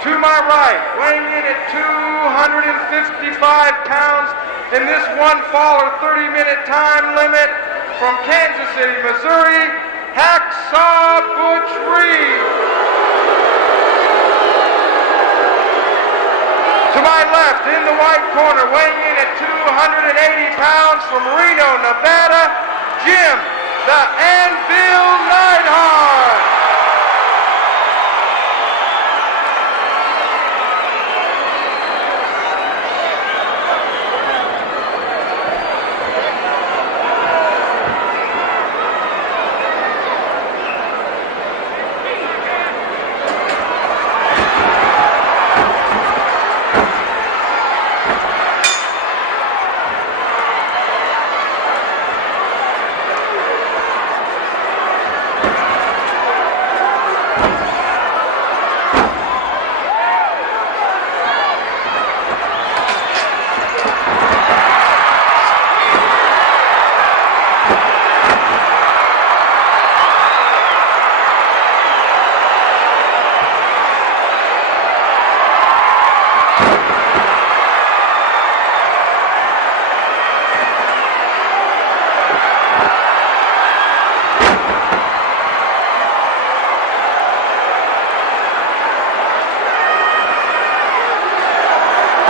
To my right, weighing in at 255 pounds in this one fall or 30-minute time limit from Kansas City, Missouri, Hacksaw Butch Reed. To my left, in the white corner, weighing in at 280 pounds from Reno, Nevada, Jim the Anvil Neidhart.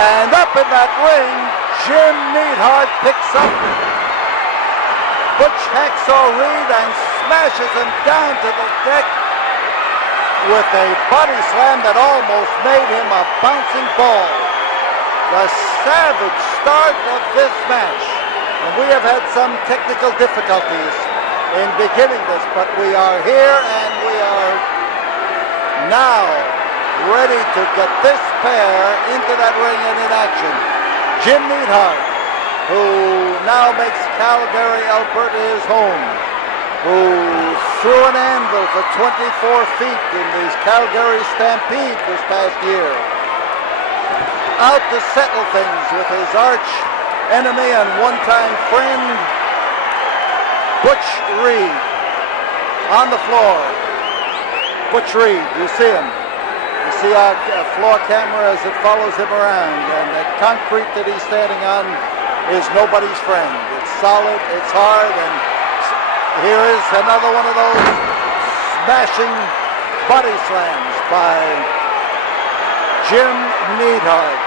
And up in that ring, Jim Neidhart picks up Butch Hacksaw Reed and smashes him down to the deck with a body slam that almost made him a bouncing ball. The savage start of this match. And we have had some technical difficulties in beginning this, but we are here and we are now ready to get this pair into that ring and in action. Jim Neidhart, who now makes Calgary, Alberta his home, who threw an anvil for 24 feet in this Calgary Stampede this past year. Out to settle things with his arch enemy and one-time friend, Butch Reed, on the floor. Butch Reed, you see him. You see our floor camera as it follows him around, and the concrete that he's standing on is nobody's friend. It's solid, it's hard, and here is another one of those smashing body slams by Jim Neidhart.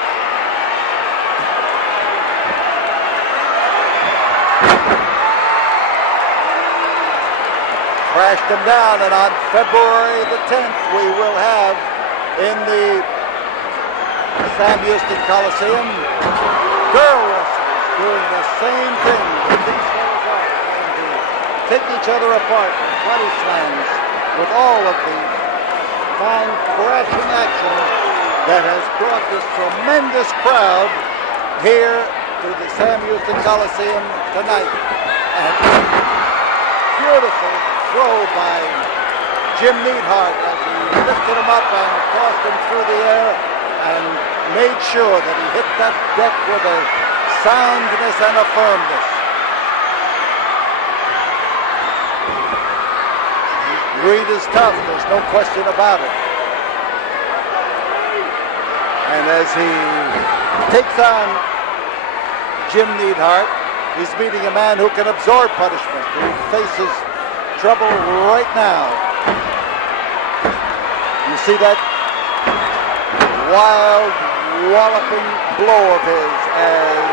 Crashed him down, and on February the 10th, we will have in the Sam Houston Coliseum girl wrestlers doing the same thing that these fellas are, trying to take each other apart with body slams, with all of the fine crashing action that has brought this tremendous crowd here to the Sam Houston Coliseum tonight. And beautiful throw by Jim Neidhart as he lifted him up and tossed him through the air and made sure that he hit that deck with a soundness and a firmness. Reed is tough, there's no question about it. And as he takes on Jim Neidhart, he's meeting a man who can absorb punishment, who faces trouble right now. You see that wild, walloping blow of his as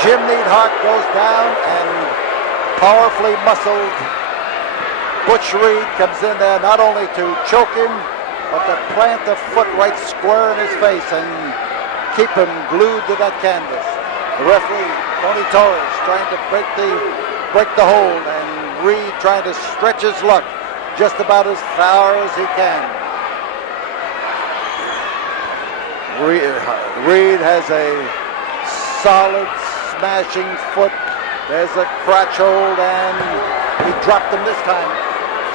Jim Neidhart goes down and powerfully muscled Butch Reed comes in there not only to choke him, but to plant a foot right square in his face and keep him glued to that canvas. The referee, Tony Torres, trying to break the hold, and Reed trying to stretch his luck just about as far as he can. Reed has a solid smashing foot. There's a crotch hold, and he dropped him this time.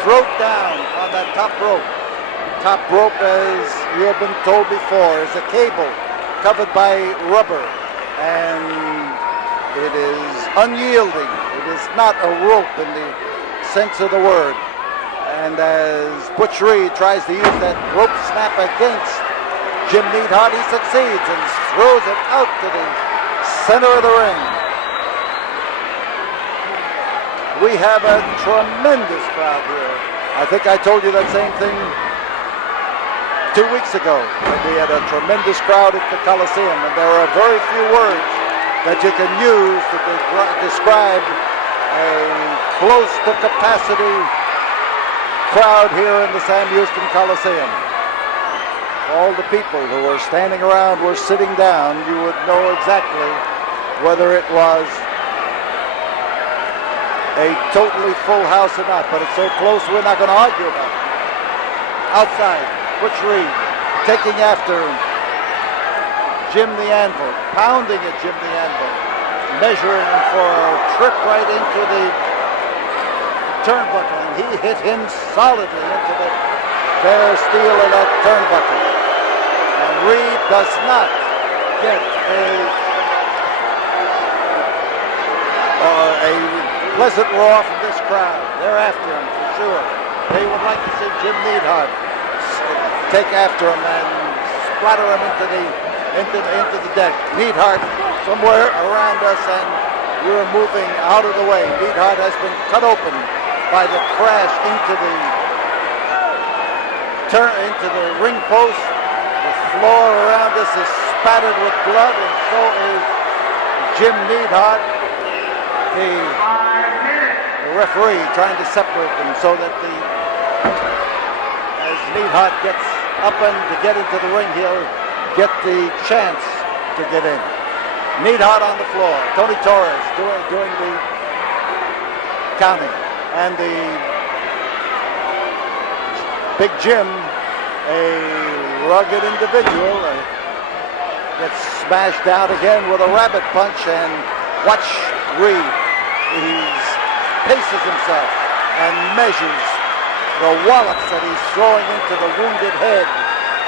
Throat down on that top rope. Top rope, as you have been told before, is a cable covered by rubber, and it is unyielding. It is not a rope in the sense of the word. And as Butch Reed tries to use that rope snap against Jim Neidhart. He succeeds and throws it out to the center of the ring. We have a tremendous crowd here. I think I told you that same thing 2 weeks ago. That we had a tremendous crowd at the Coliseum, and there are very few words that you can use to describe a close to capacity crowd here in the Sam Houston Coliseum. All the people who were standing around were sitting down. You would know exactly whether it was a totally full house or not, but it's so close we're not going to argue about it. Outside, Butch Reed taking after Jim the Anvil, pounding at Jim the Anvil, measuring for a trip right into the turnbuckle, and he hit him solidly into the bare steel of that turnbuckle. And Reed does not get a pleasant roar from this crowd. They're after him for sure. They would like to see Jim Neidhart take after him and splatter him into the deck. Neidhart somewhere around us, and we're moving out of the way. Neidhart has been cut open by the crash into the ring post. The floor around us is spattered with blood, and so is Jim Neidhart. The referee trying to separate them so that as Neidhart gets up and to get into the ring, he'll get the chance to get in. Neidhart on the floor. Tony Torres doing the counting. And the Big Jim, a rugged individual, gets smashed down again with a rabbit punch, and watch Reed. He paces himself and measures the wallops that he's throwing into the wounded head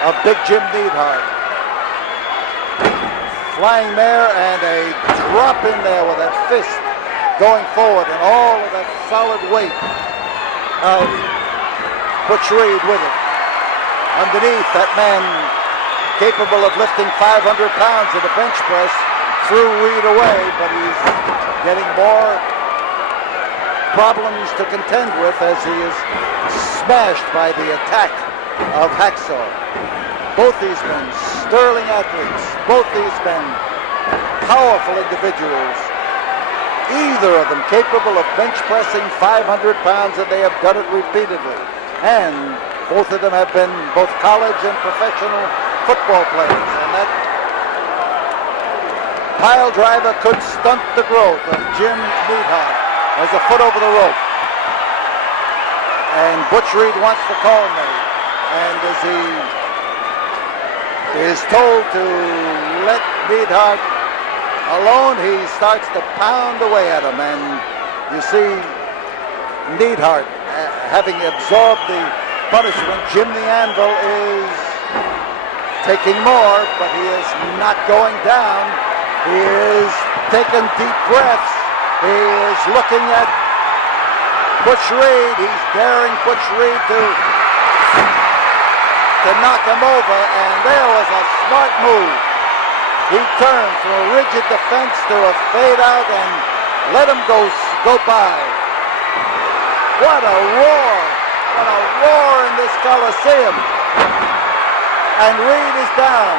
of Big Jim Neidhart. Flying there and a drop in there with that fist going forward, and all of that solid weight of Butch Reed with it. Underneath, that man capable of lifting 500 pounds in a bench press threw Reed away, but he's getting more problems to contend with as he is smashed by the attack of Hacksaw. Both these men, sterling athletes, both these men, powerful individuals, either of them capable of bench pressing 500 pounds, and they have done it repeatedly. And both of them have been both college and professional football players. And that pile driver could stunt the growth of Jim Neidhart as a foot over the rope. And Butch Reed wants the call made. And as he is told to let Neidhart alone, he starts to pound away at him. And you see Neidhart, having absorbed the punishment, Jim the Anvil is taking more, but he is not going down. He is taking deep breaths. He is looking at Butch Reed. He's daring Butch Reed to knock him over, and there was a smart move. He turned from a rigid defense to a fade out and let him go by. What a roar! What a roar in this Coliseum. And Reed is down.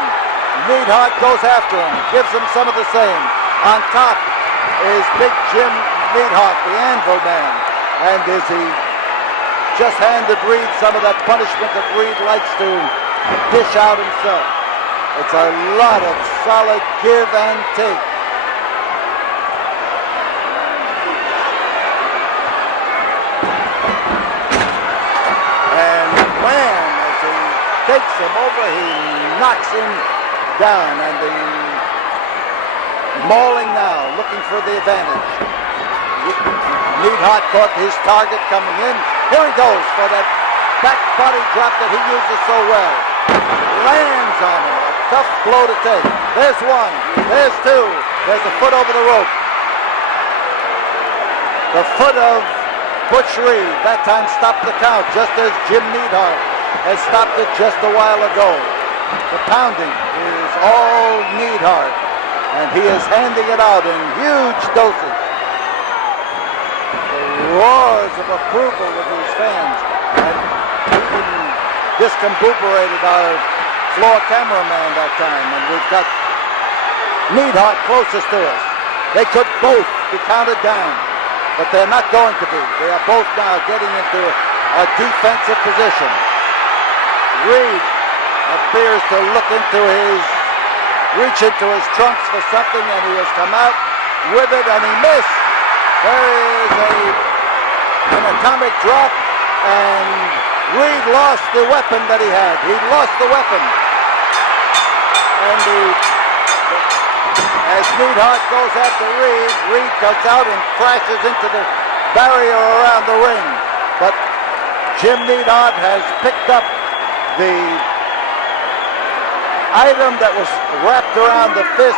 Neidhart goes after him, gives him some of the same. On top is Big Jim Neidhart, the Anvil man. And as he just handed Reed some of that punishment that Reed likes to dish out himself. It's a lot of solid give and take. And wham, as he takes him over, he knocks him down. And the mauling now, looking for the advantage. Neidhart caught his target coming in. Here he goes for that back body drop that he uses so well. Lands on him. A tough blow to take. There's one. There's two. There's a foot over the rope. The foot of Butch Reed that time stopped the count, just as Jim Neidhart has stopped it just a while ago. The pounding is all Neidhart, and he is handing it out in huge doses. The roars of approval of these fans, and even discombobulated our floor cameraman that time, and we've got Neidhart closest to us. They could both be counted down, but they're not going to be. They are both now getting into a defensive position. Reed appears to reach into his trunks for something, and he has come out with it, and he missed. There is an atomic drop, and Reed lost the weapon that he had. He lost the weapon. And as Neidhart goes after Reed, Reed cuts out and crashes into the barrier around the ring. But Jim Neidhart has picked up the item that was wrapped around the fist.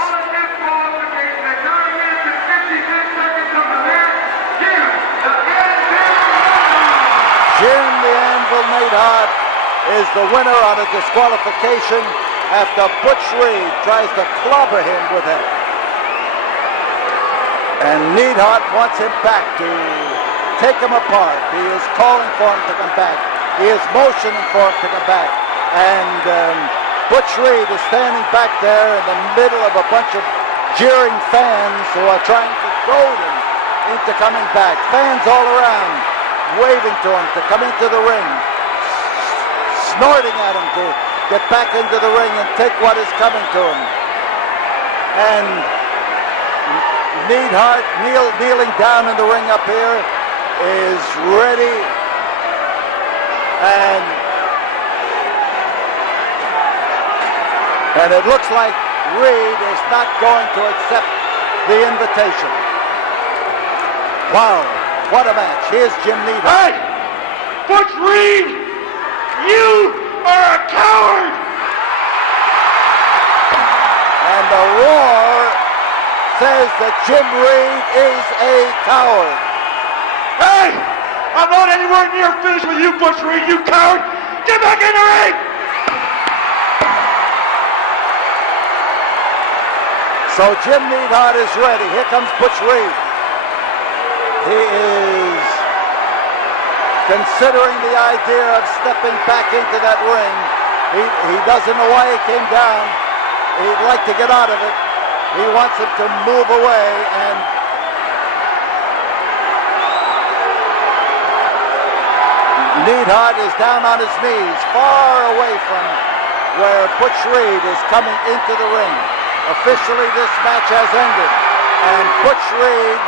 Jim the Anvil Neidhart is the winner on a disqualification after Butch Reed tries to clobber him with it. And Neidhart wants him back to take him apart. He is calling for him to come back. He is motioning for him to come back. And Butch Reed is standing back there in the middle of a bunch of jeering fans who are trying to goad him into coming back. Fans all around waving to him to come into the ring, snorting at him to get back into the ring and take what is coming to him. And Neidhart, kneeling down in the ring up here, is ready, and it looks like Reed is not going to accept the invitation. Wow, what a match. Here's Jim Neidhart. Hey! Butch Reed! You are a coward! And the roar says that Jim Reed is a coward. Hey! I'm not anywhere near finished with you, Butch Reed, you coward! Get back in the ring! So Jim Neidhart is ready. Here comes Butch Reed. He is considering the idea of stepping back into that ring. He doesn't know why he came down. He'd like to get out of it. He wants him to move away, and Neidhart is down on his knees, far away from where Butch Reed is coming into the ring. Officially, this match has ended, and Butch Reed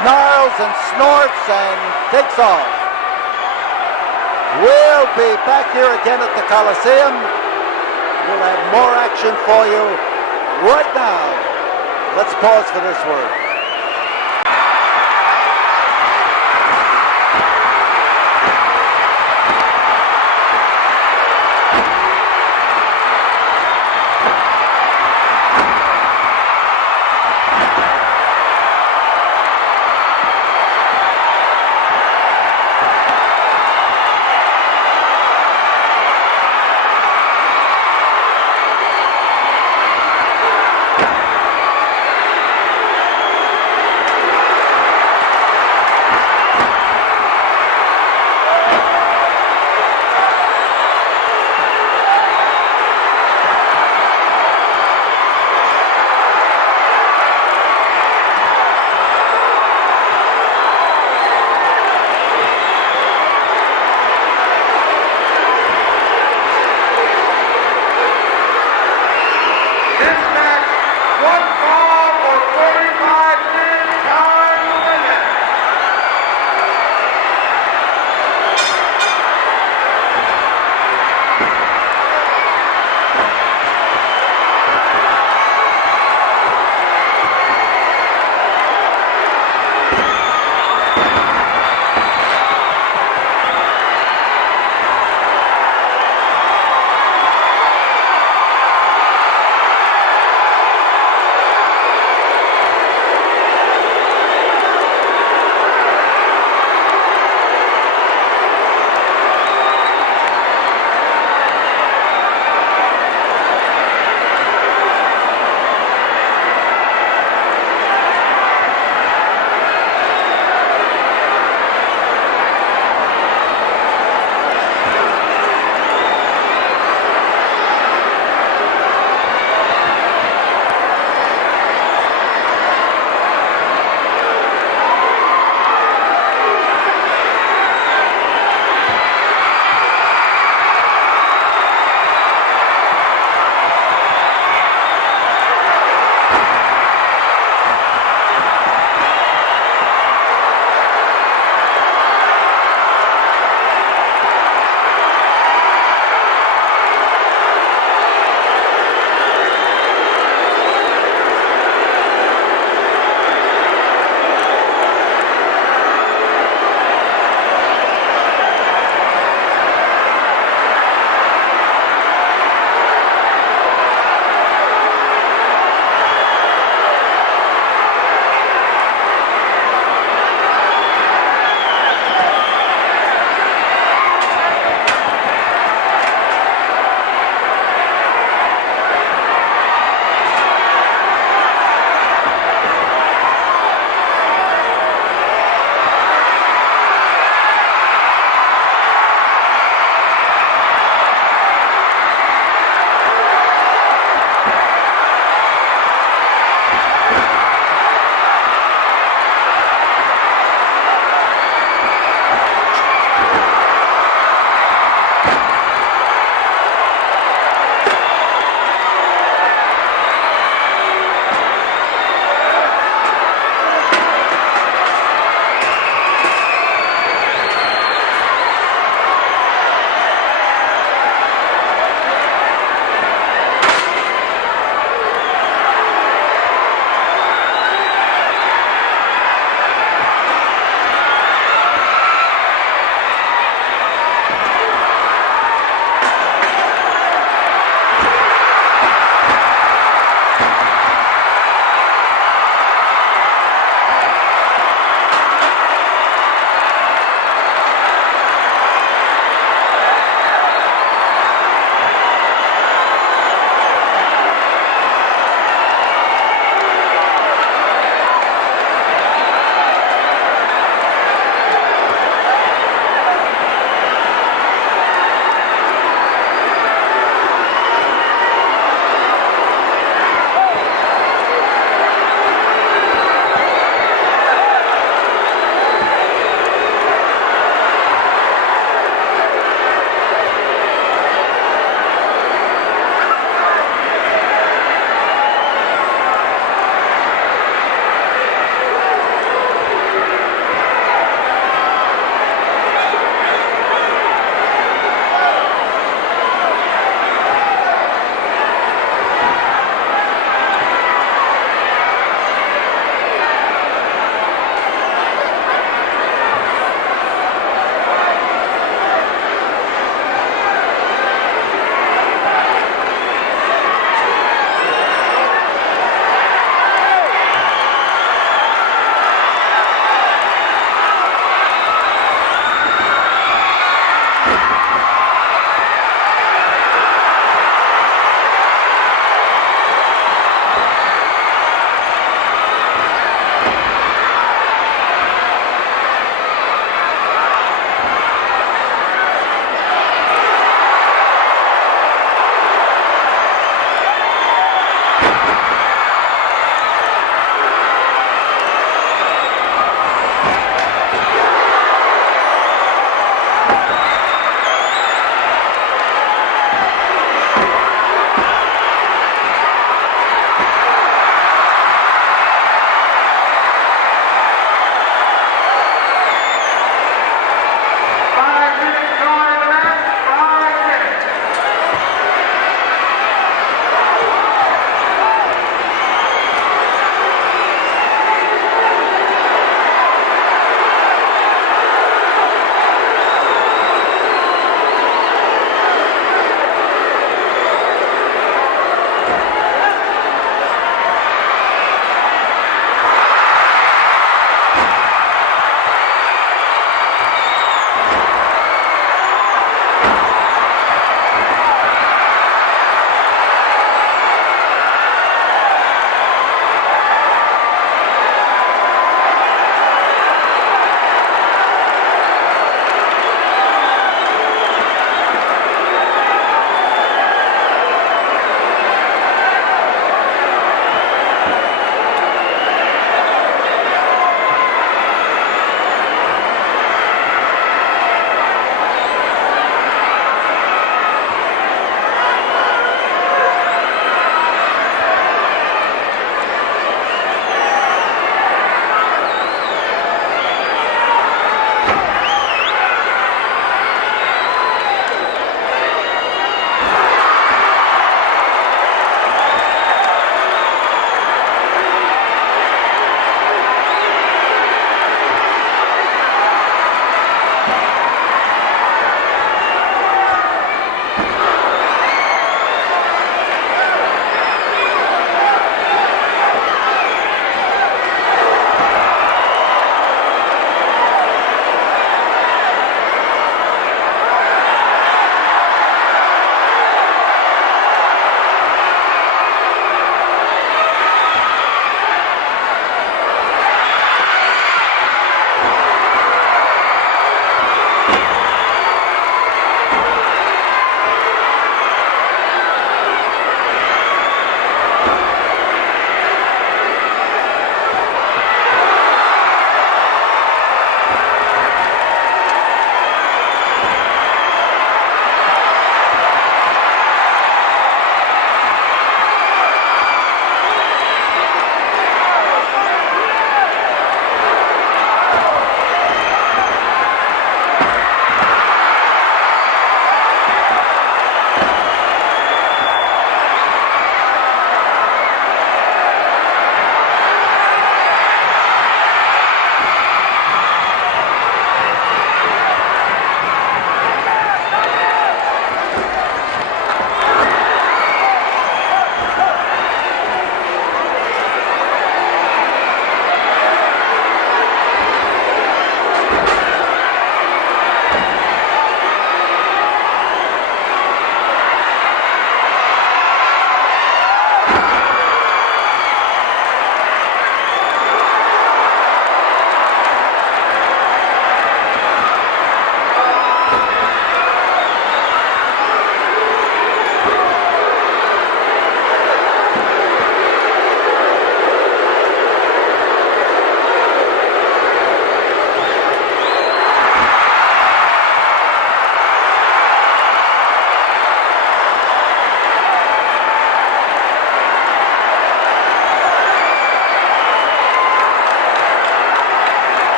snarls and snorts and takes off. We'll be back here again at the Coliseum. We'll have more action for you right now. Let's pause for this word.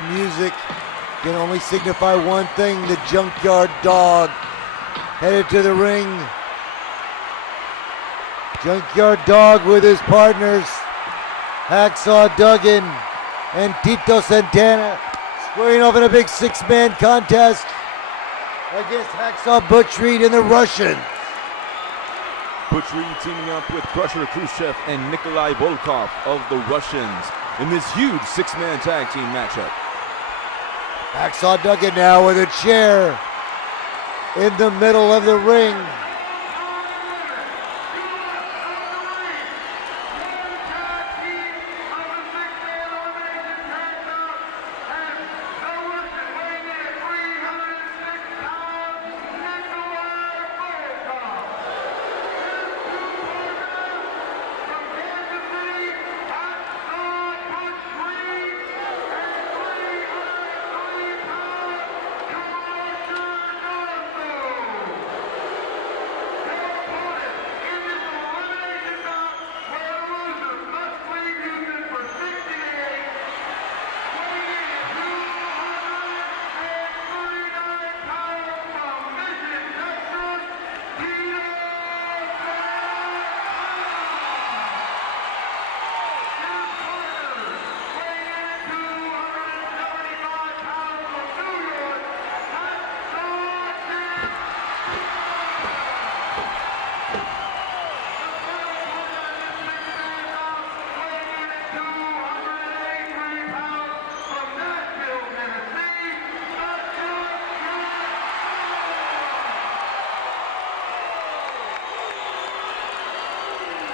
That music can only signify one thing: the Junkyard Dog headed to the ring. Junkyard Dog with his partners, Hacksaw Duggan and Tito Santana, squaring off in a big six-man contest against Hacksaw Butch Reed and the Russians. Butch Reed teaming up with Krusher, Khrushchev, and Nikolai Volkoff of the Russians in this huge six-man tag team matchup. Hacksaw Duggan now with a chair in the middle of the ring.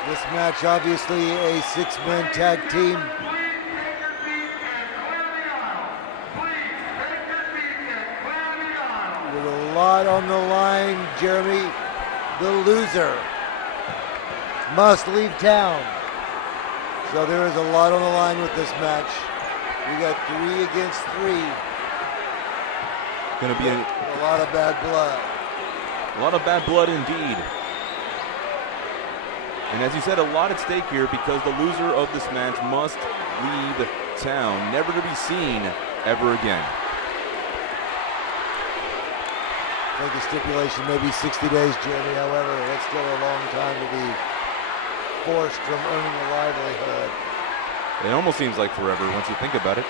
This match, obviously a six-man tag team. With a lot on the line, Jeremy. The loser must leave town. So there is a lot on the line with this match. We got 3 against 3. Gonna be a lot of bad blood. A lot of bad blood indeed. And as you said, a lot at stake here because the loser of this match must leave town, never to be seen ever again. I think the stipulation may be 60 days, Jeremy. However, that's still a long time to be forced from earning a livelihood. It almost seems like forever once you think about it.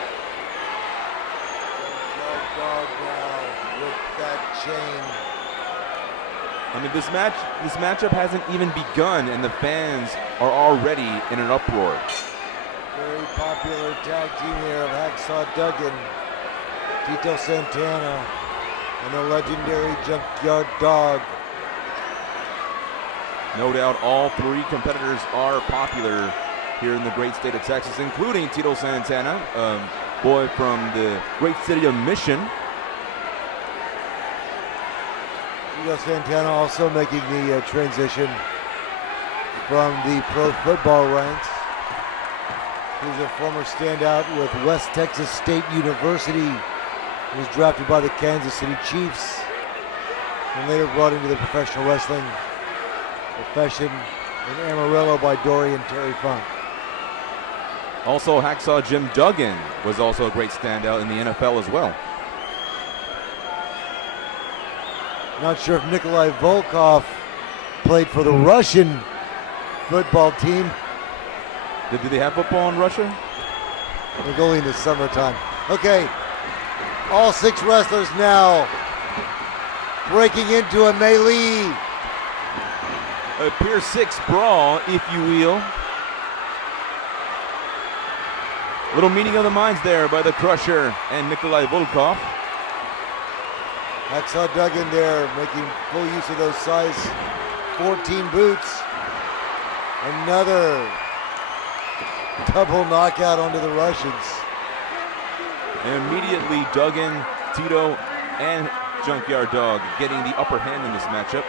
Dog now with that chain. I mean, this matchup hasn't even begun, and the fans are already in an uproar. Very popular tag team here of Hacksaw Duggan, Tito Santana, and the legendary Junkyard Dog. No doubt all 3 competitors are popular here in the great state of Texas, including Tito Santana, a boy from the great city of Mission. Tito Santana also making the transition from the pro football ranks. He's a former standout with West Texas State University. He was drafted by the Kansas City Chiefs and later brought into the professional wrestling profession in Amarillo by Dory and Terry Funk. Also, Hacksaw Jim Duggan was also a great standout in the NFL as well. Not sure if Nikolai Volkoff played for the Russian football team. Did they have football in Russia? They're going in the summertime. Okay, all 6 wrestlers now breaking into a melee. A Pier 6 brawl, if you will. Little meeting of the minds there by the Krusher and Nikolai Volkoff. Hacksaw Duggan there making full use of those size 14 boots. Another double knockout onto the Russians. And immediately Duggan, Tito, and Junkyard Dog getting the upper hand in this matchup.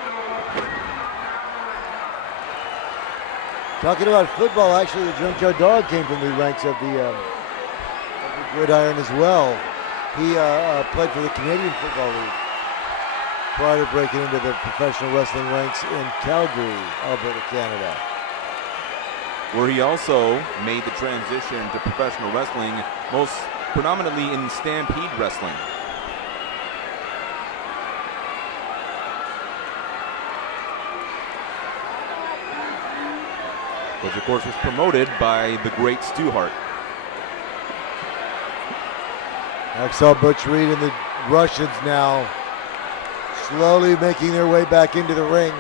Talking about football, actually the Junkyard Dog came from the ranks of the gridiron as well. He played for the Canadian Football League prior to breaking into the professional wrestling ranks in Calgary, Alberta, Canada. Where he also made the transition to professional wrestling, most predominantly in Stampede Wrestling. Which, of course, was promoted by the great Stu Hart. Hacksaw Butch Reed and the Russians now slowly making their way back into the ring.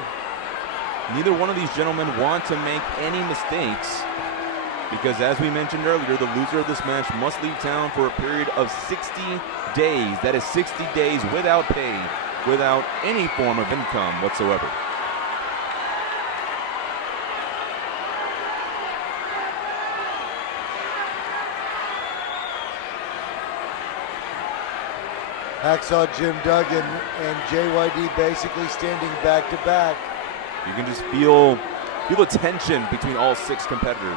Neither one of these gentlemen want to make any mistakes because, as we mentioned earlier, the loser of this match must leave town for a period of 60 days. That is 60 days without pay, without any form of income whatsoever. Hacksaw Jim Duggan and JYD basically standing back to back. You can just feel the tension between all 6 competitors.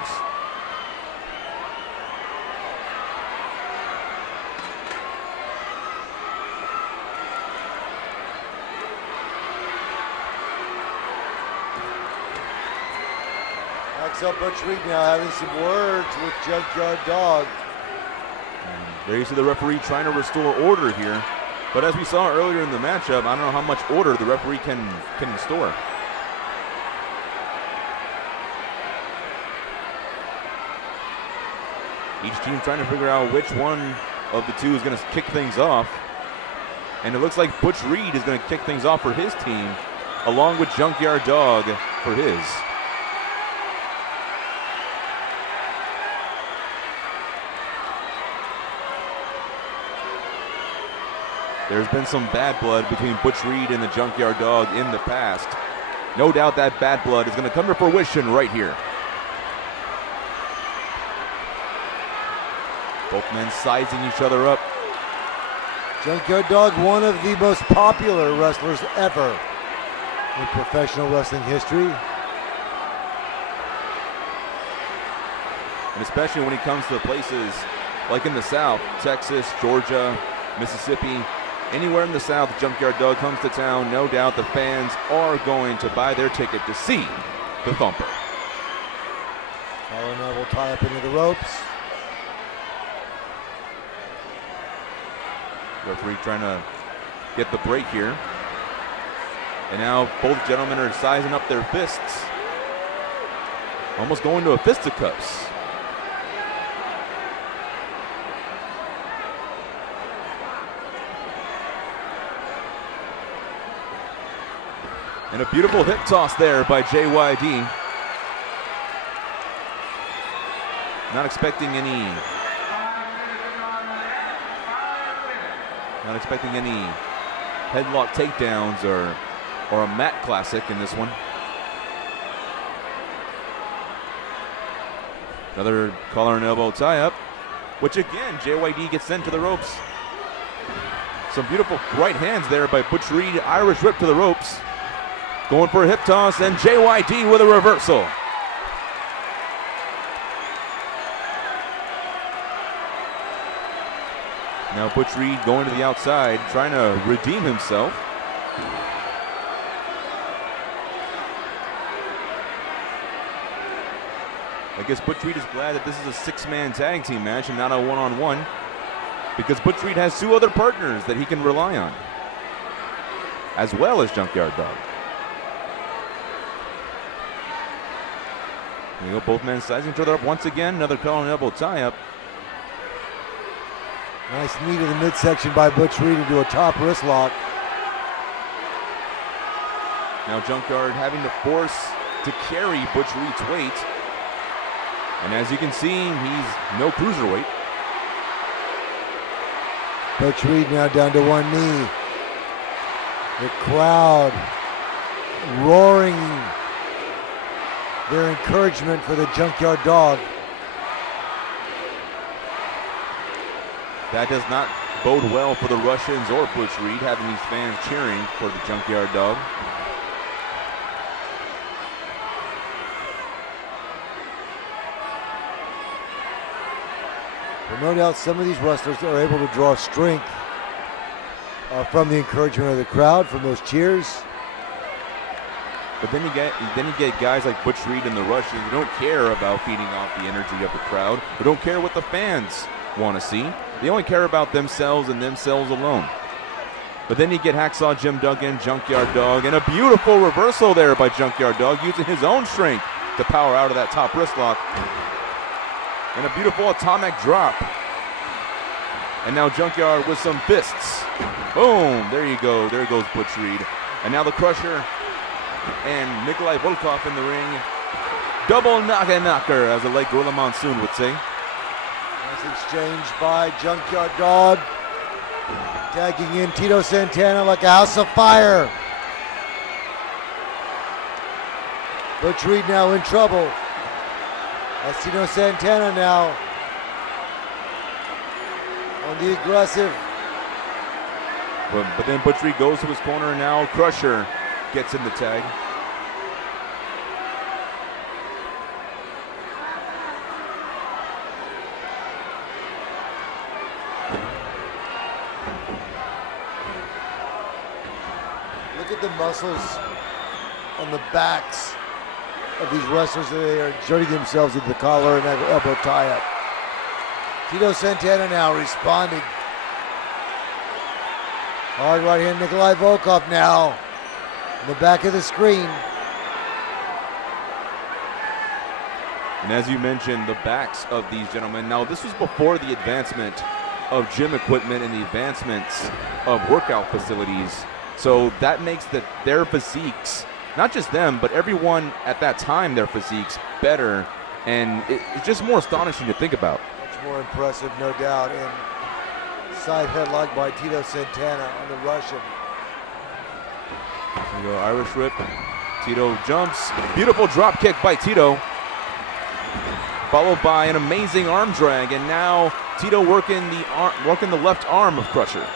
Hacksaw Butch Reed now having some words with Junkyard Dog. There you see the referee trying to restore order here. But as we saw earlier in the matchup, I don't know how much order the referee can restore. Each team trying to figure out which one of the two is going to kick things off. And it looks like Butch Reed is going to kick things off for his team, along with Junkyard Dog for his. There's been some bad blood between Butch Reed and the Junkyard Dog in the past. No doubt that bad blood is going to come to fruition right here. Both men sizing each other up. Junkyard Dog, one of the most popular wrestlers ever in professional wrestling history. And especially when he comes to places like in the South, Texas, Georgia, Mississippi, anywhere in the South, Junkyard Dog comes to town, no doubt the fans are going to buy their ticket to see the Thumper. Collar and elbow tie up into the ropes. Referee trying to get the break here. And now both gentlemen are sizing up their fists. Almost going to a fisticuffs. And a beautiful hip toss there by JYD. Not expecting any headlock takedowns or a mat classic in this one. Another collar and elbow tie up, which again, JYD gets sent to the ropes. Some beautiful right hands there by Butch Reed, Irish whip to the ropes. Going for a hip toss, and JYD with a reversal. Now Butch Reed going to the outside, trying to redeem himself. I guess Butch Reed is glad that this is a 6-man tag team match and not a one-on-one, because Butch Reed has 2 other partners that he can rely on, as well as Junkyard Dog. There you go, both men sizing each other up once again. Another collar and elbow tie-up. Nice knee to the midsection by Butch Reed into a top wrist lock. Now Junkyard having to force to carry Butch Reed's weight. And as you can see, he's no cruiserweight. Butch Reed now down to one knee. The crowd roaring their encouragement for the Junkyard Dog. That does not bode well for the Russians or Butch Reed, having these fans cheering for the Junkyard Dog. But no doubt some of these wrestlers are able to draw strength from the encouragement of the crowd, from those cheers. But then you get guys like Butch Reed and the Russians who don't care about feeding off the energy of the crowd, who don't care what the fans want to see. They only care about themselves and themselves alone. But then you get Hacksaw Jim Duggan, Junkyard Dog, and a beautiful reversal there by Junkyard Dog, using his own strength to power out of that top wrist lock. And a beautiful atomic drop. And now Junkyard with some fists. Boom, there you go. There goes Butch Reed. And now the Krusher and Nikolai Volkoff in the ring. Double knocker, as the late Gorilla Monsoon would say. Nice exchange by Junkyard Dog. Tagging in Tito Santana like a house of fire. Butch Reed now in trouble. That's Tito Santana now on the aggressive. But then Butch Reed goes to his corner, and now Krusher gets in the tag. Look at the muscles on the backs of these wrestlers. They are exerting themselves into the collar and elbow tie-up. Tito Santana now responding. Hard right hand Nikolai Volkoff now in the back of the screen. And as you mentioned, the backs of these gentlemen. Now, this was before the advancement of gym equipment and the advancements of workout facilities. So that makes their physiques, not just them, but everyone at that time, their physiques better. And it's just more astonishing to think about. Much more impressive, no doubt. And side headlock by Tito Santana on the Russian. There you go, Irish whip. Tito jumps. Beautiful drop kick by Tito. Followed by an amazing arm drag. And now Tito working the left arm of Krusher.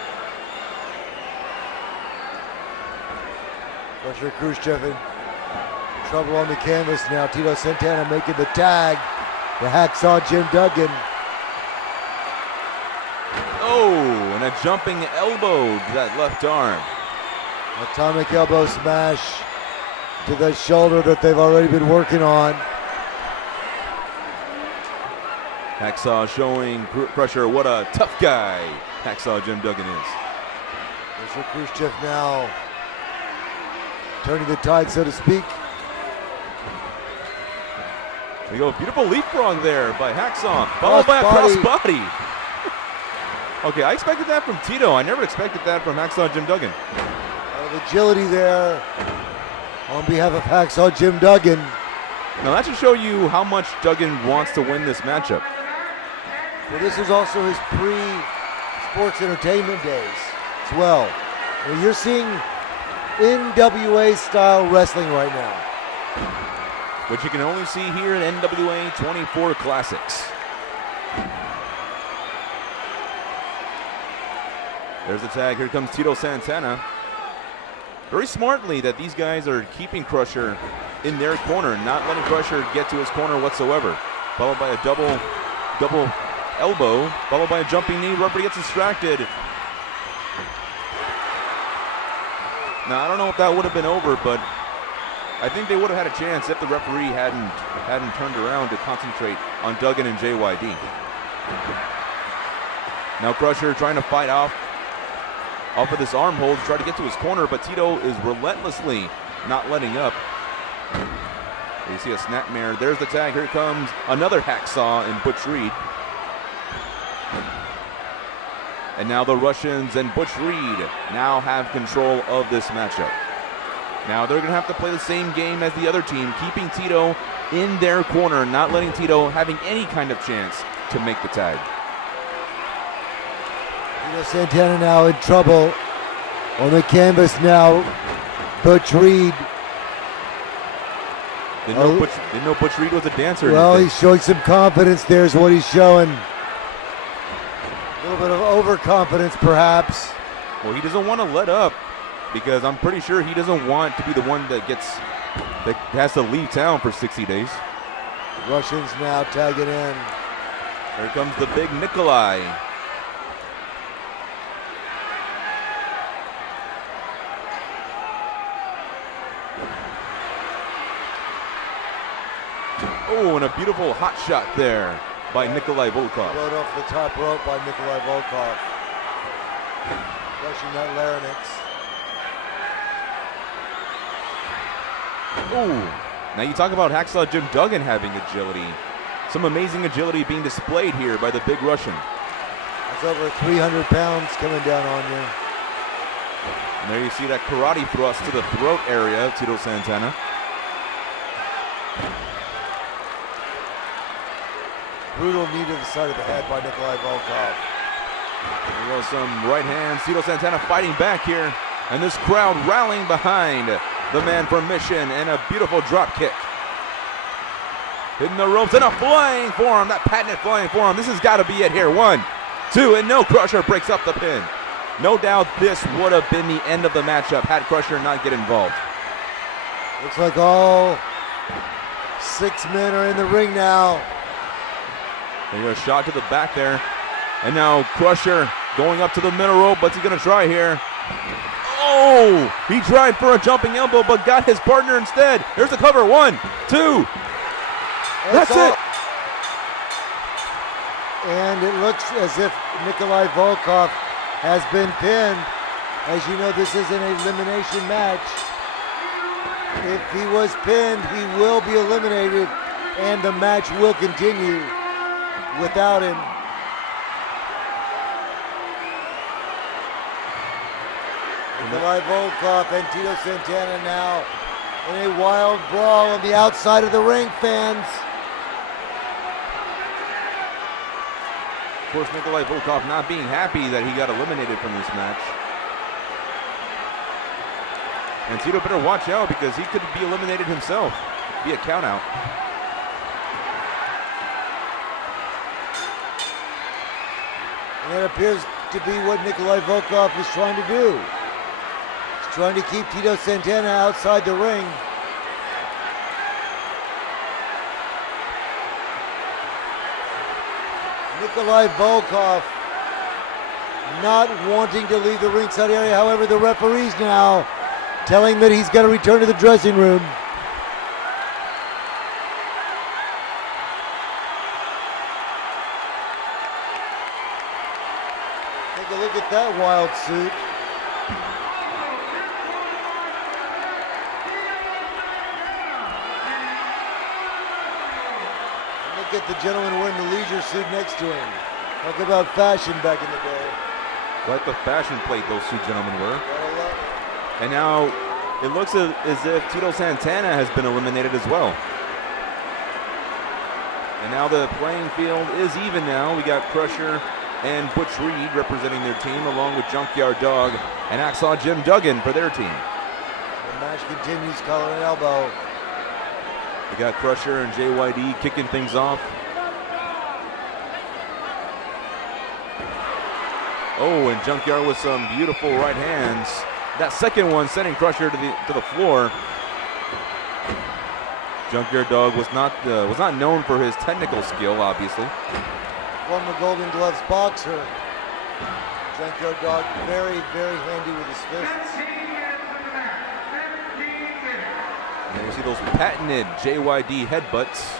Krusher Khrushchev in trouble on the canvas now. Tito Santana making the tag. The Hacksaw Jim Duggan. Oh, and a jumping elbow to that left arm. Atomic elbow smash to the shoulder that they've already been working on. Hacksaw showing Krusher what a tough guy Hacksaw Jim Duggan is. Krusher Khrushchev now turning the tide, so to speak. There you go, beautiful leapfrog there by Hacksaw, followed by a crossbody. Okay, I expected that from Tito. I never expected that from Hacksaw Jim Duggan. A lot of agility there on behalf of Hacksaw Jim Duggan. Now that should show you how much Duggan wants to win this matchup. Well, this was also his pre-sports entertainment days as well. Well, you're seeing NWA style wrestling right now. Which you can only see here at NWA 24 Classics. There's the tag. Here comes Tito Santana. Very smartly that these guys are keeping Krusher in their corner, not letting Krusher get to his corner whatsoever. Followed by a double elbow, followed by a jumping knee. Referee gets distracted. Now, I don't know if that would have been over, but I think they would have had a chance if the referee hadn't turned around to concentrate on Duggan and JYD. Now Krusher trying to fight off of this arm hold to try to get to his corner, but Tito is relentlessly not letting up. You see a snapmare. There's the tag. Here comes another Hacksaw in Butch Reed. And now the Russians and Butch Reed now have control of this matchup. Now they're going to have to play the same game as the other team, keeping Tito in their corner, not letting Tito having any kind of chance to make the tag. Tito Santana now in trouble on the canvas now. Butch Reed. Didn't know Butch Reed was a dancer. Well, he's showing some confidence. There's what he's showing. A little bit of overconfidence, perhaps. Well, he doesn't want to let up because I'm pretty sure he doesn't want to be the one that has to leave town for 60 days. Russians now tagging in. Here comes the big Nikolai. Oh, and a beautiful hot shot there by Nikolai Volkoff. Rode off the top rope by Nikolai Volkoff. Crushing that larynx. Ooh. Now you talk about Hacksaw Jim Duggan having agility. Some amazing agility being displayed here by the big Russian. That's over 300 pounds coming down on you. And there you see that karate thrust to the throat area of Tito Santana. Brutal knee to the side of the head by Nikolai Volkoff. There goes some right hands. Tito Santana fighting back here. And this crowd rallying behind the man from Mission, and a beautiful drop kick. Hitting the ropes and a flying forearm, that patented flying forearm. This has got to be it here. 1, 2, and no, Krusher breaks up the pin. No doubt this would have been the end of the matchup had Krusher not get involved. Looks like all 6 men are in the ring now. They got a shot to the back there. And now Krusher going up to the middle rope. What's he going to try here? Oh, he tried for a jumping elbow, but got his partner instead. There's the cover. 1, 2. That's it. And it looks as if Nikolai Volkoff has been pinned. As you know, this is an elimination match. If he was pinned, he will be eliminated, and the match will continue without him. Nikolai Volkoff and Tito Santana now in a wild brawl on the outside of the ring, fans. Of course, Nikolai Volkoff not being happy that he got eliminated from this match. And Tito better watch out because he could be eliminated himself. Be a count out. And that appears to be what Nikolai Volkoff is trying to do. He's trying to keep Tito Santana outside the ring. Nikolai Volkoff not wanting to leave the ringside area. However, the referees now telling him that he's got to return to the dressing room. Take a look at that wild suit. And look at the gentleman wearing the leisure suit next to him. Talk about fashion back in the day. Quite the fashion plate those two gentlemen were. And now it looks as if Tito Santana has been eliminated as well. And now the playing field is even now. We got Krusher and Butch Reed representing their team, along with Junkyard Dog and Hacksaw Jim Duggan for their team. The match continues, collar and elbow. We got Krusher and JYD kicking things off. Oh, and Junkyard with some beautiful right hands. That second one sending Krusher to the floor. Junkyard Dog was not known for his technical skill, obviously. Former Golden Gloves boxer. Junkyard Dog very, very handy with his fists. And there you see those patented JYD headbutts.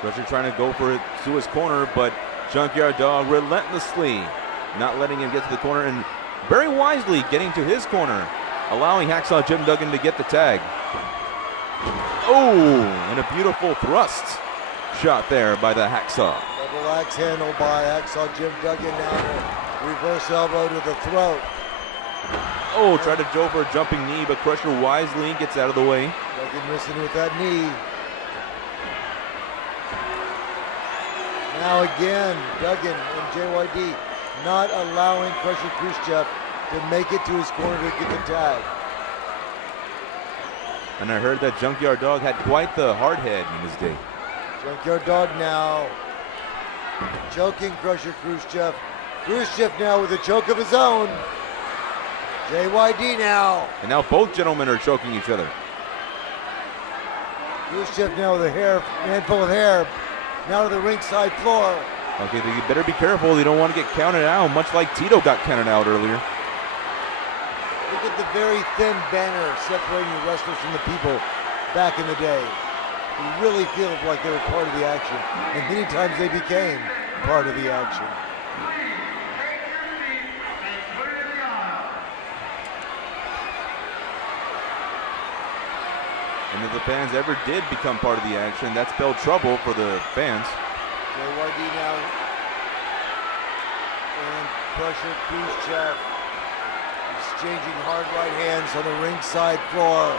Krusher trying to go for it to his corner, but Junkyard Dog relentlessly not letting him get to the corner, and very wisely getting to his corner, allowing Hacksaw Jim Duggan to get the tag. Oh, and a beautiful thrust shot there by the Hacksaw. Double axe handle by Hacksaw Jim Duggan now. Reverse elbow to the throat. Oh, tried to go for a jumping knee, but Krusher wisely gets out of the way. Duggan missing with that knee. Now again, Duggan and JYD not allowing Krusher Khrushchev to make it to his corner to get the tag. And I heard that Junkyard Dog had quite the hard head in his day. Junkyard Dog now choking Krusher Khrushchev. Khrushchev now with a choke of his own. JYD now. And now both gentlemen are choking each other. Khrushchev now with a handful of hair. Now to the ringside floor. Okay, they better be careful. They don't want to get counted out, much like Tito got counted out earlier. Look at the very thin banner separating the wrestlers from the people back in the day. really feel like they were part of the action. And many times they became part of the action. And if the fans ever did become part of the action, that spelled trouble for the fans. JYD now. And Krusher, Khrushchev exchanging hard right hands on the ringside floor.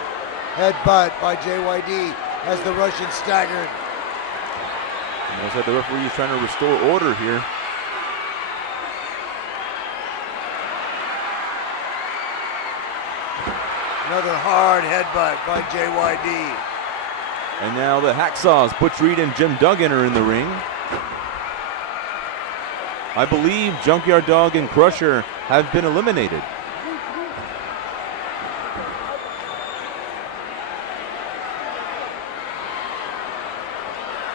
Headbutt by JYD as the Russian staggered. And looks like the referee is trying to restore order here. Another hard headbutt by JYD. And now the Hacksaws, Butch Reed and Jim Duggan, are in the ring. I believe Junkyard Dog and Krusher have been eliminated.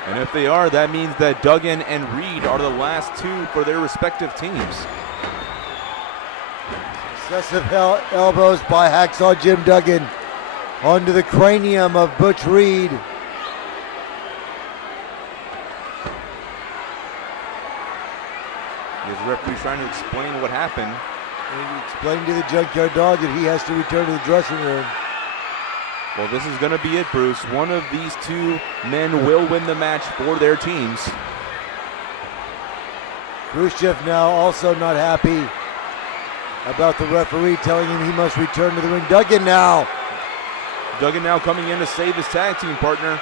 And if they are, that means that Duggan and Reed are the last two for their respective teams. Successive elbows by Hacksaw Jim Duggan onto the cranium of Butch Reed. The referee's trying to explain what happened. And explaining to the Junkyard Dog that he has to return to the dressing room. Well, this is going to be it, Bruce. One of these two men will win the match for their teams. Khrushchev now also not happy about the referee telling him he must return to the ring. Duggan now coming in to save his tag team partner.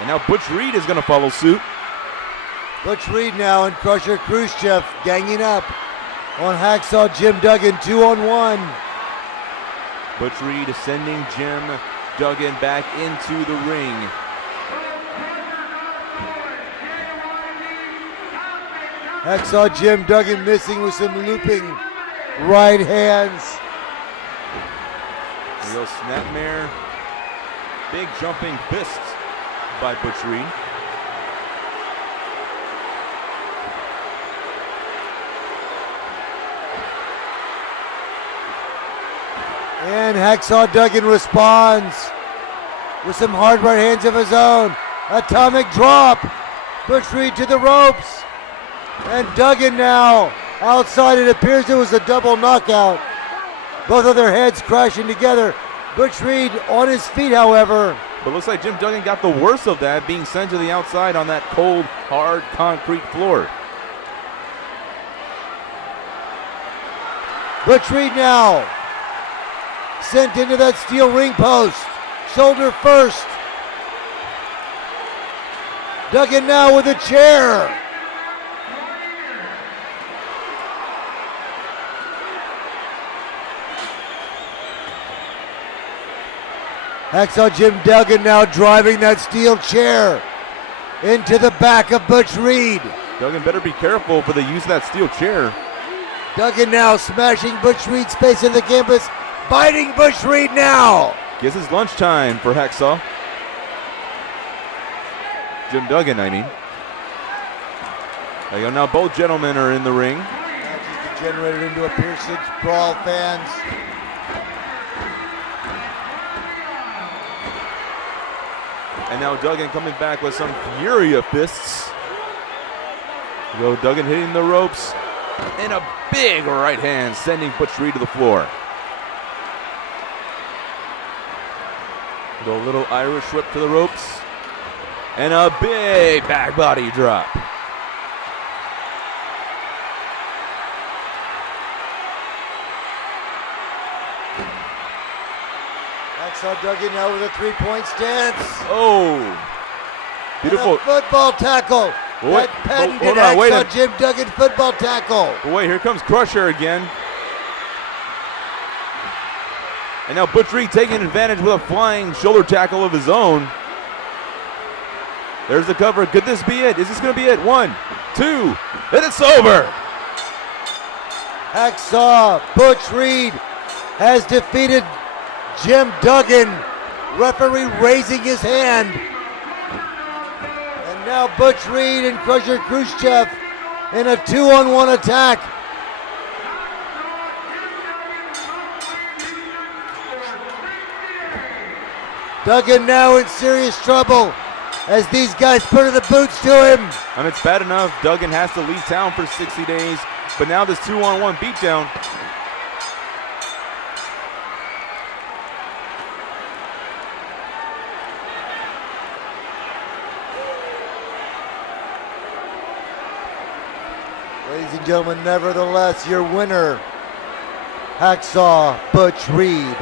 And now Butch Reed is going to follow suit. Butch Reed now and Krusher Khrushchev ganging up on Hacksaw Jim Duggan 2-on-1. Butch Reed sending Jim Duggan back into the ring. Hacksaw Jim Duggan missing with some looping right hands. Real snapmare. Big jumping fists by Butch Reed. And Hacksaw Duggan responds with some hard right hands of his own. Atomic drop. Butch Reed to the ropes. And Duggan now outside. It appears it was a double knockout. Both of their heads crashing together. Butch Reed on his feet, however. But looks like Jim Duggan got the worst of that, being sent to the outside on that cold, hard concrete floor. Butch Reed now sent into that steel ring post. Shoulder first. Duggan now with a chair. Hacksaw Jim Duggan now driving that steel chair into the back of Butch Reed. Duggan better be careful for the use of that steel chair. Duggan now smashing Butch Reed's face in the canvas, biting Butch Reed now. Guess it's lunchtime for Hacksaw. Jim Duggan, I mean. There you go. Now both gentlemen are in the ring. Match is degenerated into a Pearson brawl, fans. And now Duggan coming back with some fury of fists. So Duggan hitting the ropes. And a big right hand sending Butch Reed to the floor. With a little Irish whip to the ropes. And a big back body drop. Hacksaw Duggan now with a three-point stance. Oh. Beautiful. And a football tackle. Wait, That patented hold on, wait Hacksaw Jim Duggan football tackle. But wait, here comes Krusher again. And now Butch Reed taking advantage with a flying shoulder tackle of his own. There's the cover. Could this be it? Is this going to be it? 1, 2, and it's over. Hacksaw Butch Reed has defeated Jim Duggan. Referee raising his hand. And now Butch Reed and Krusher Khrushchev in a 2-on-1 attack. Duggan now in serious trouble as these guys put the boots to him. And it's bad enough Duggan has to leave town for 60 days, but now this 2-on-1 beatdown. Ladies and gentlemen, nevertheless, your winner, Hacksaw Butch Reed.